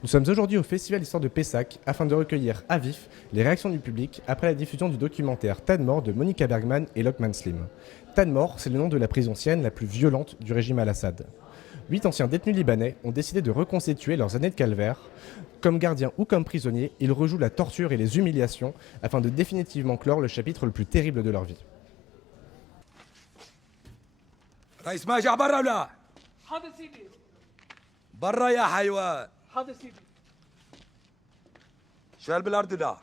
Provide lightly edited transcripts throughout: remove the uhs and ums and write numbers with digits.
Nous sommes aujourd'hui au Festival Histoire de Pessac afin de recueillir à vif les réactions du public après la diffusion du documentaire Tadmor de Monica Bergman et Lokman Slim. Tadmor, c'est le nom de la prison sienne la plus violente du régime Al-Assad. 8 anciens détenus libanais ont décidé de reconstituer leurs années de calvaire. Comme gardiens ou comme prisonniers, ils rejouent la torture et les humiliations afin de définitivement clore le chapitre le plus terrible de leur vie. رئيس ماجع برا ولا؟ حاضر سيدي. برا يا حيوان. حاضر سيدي. شغال بالارض ده.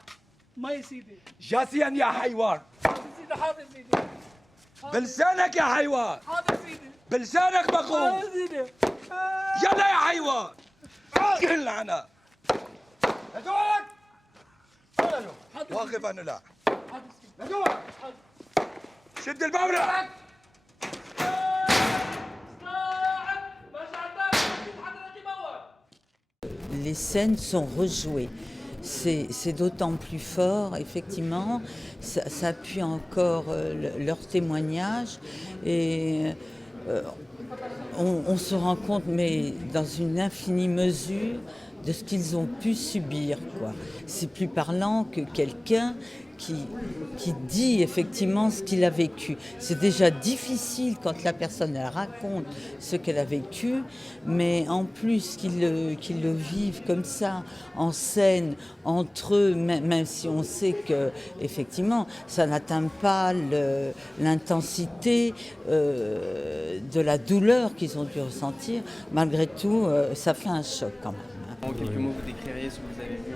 ما يا سيدي. جاسيا يا حيوان. حاضر سيدي. حاضر سيدي. بلسانك يا حيوان. حاضر سيدي. بلسانك بقول. حاضر سيدي. يلا يا حيوان. كل لعنة. لجوعك. واقف انا لا. حاضر سيدي. لجوعك. شد الباب لك. Les scènes sont rejouées. C'est d'autant plus fort, effectivement, ça appuie encore leur témoignage et on se rend compte, mais dans une infinie mesure, de ce qu'ils ont pu subir, quoi. C'est plus parlant que quelqu'un qui dit effectivement ce qu'il a vécu. C'est déjà difficile quand la personne elle raconte ce qu'elle a vécu, mais en plus qu'ils le vivent comme ça, en scène, entre eux, même si on sait que effectivement ça n'atteint pas l'intensité de la douleur qu'ils ont dû ressentir, malgré tout, ça fait un choc quand même. En quelques mots, vous décririez ce que vous avez vu?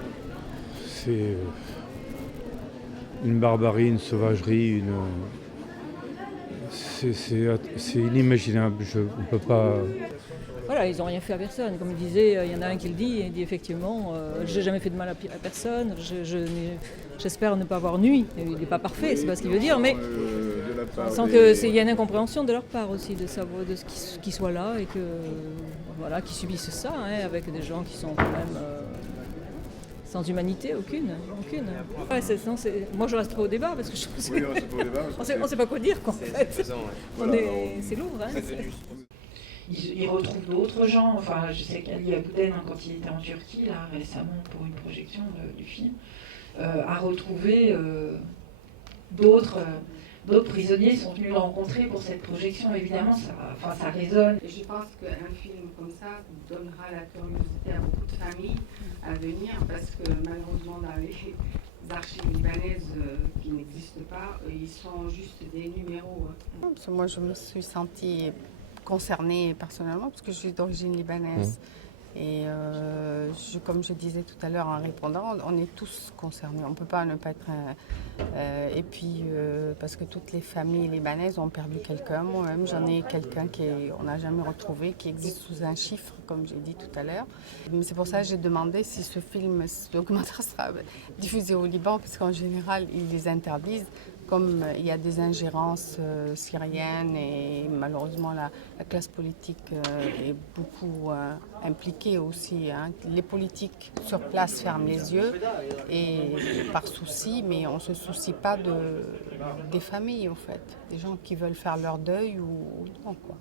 C'est une barbarie, une sauvagerie, c'est inimaginable. On peut pas. Voilà, ils n'ont rien fait à personne. Comme il disait, il y en a un qui le dit, il dit effectivement, j'ai jamais fait de mal à personne, j'espère ne pas avoir nui. Il n'est pas parfait, c'est pas ce qu'il veut dire, mais on sent qu'il y a une incompréhension de leur part aussi, de savoir de ce qu'ils soient là et que voilà, qu'ils subissent ça, hein, avec des gens qui sont quand même sans humanité, aucune. Ouais, moi je reste pas au débat parce que je pense on sait pas quoi dire quoi. En fait. C'est lourd. Hein, Ils retrouvent d'autres gens. Enfin, je sais qu'Ali Abouden, quand il était en Turquie, là, récemment, pour une projection du film, a retrouvé d'autres prisonniers sont venus le rencontrer pour cette projection. Évidemment, ça résonne. Et je pense qu'un film comme ça donnera la curiosité à beaucoup de familles à venir, parce que malheureusement, dans les archives libanaises qui n'existent pas, ils sont juste des numéros. Parce que moi, je me suis sentie concernée personnellement parce que je suis d'origine libanaise. Et comme je disais tout à l'heure en répondant, on est tous concernés. On ne peut pas ne pas être... et puis, parce que toutes les familles libanaises ont perdu quelqu'un. Moi-même, j'en ai quelqu'un qu'on n'a jamais retrouvé, qui existe sous un chiffre, comme j'ai dit tout à l'heure. C'est pour ça que j'ai demandé si ce documentaire sera diffusé au Liban, parce qu'en général, ils les interdisent. Comme il y a des ingérences syriennes et malheureusement la classe politique est beaucoup impliquée aussi. Hein. Les politiques sur place ferment les yeux et par souci, mais on ne se soucie pas des familles en fait, des gens qui veulent faire leur deuil ou non quoi.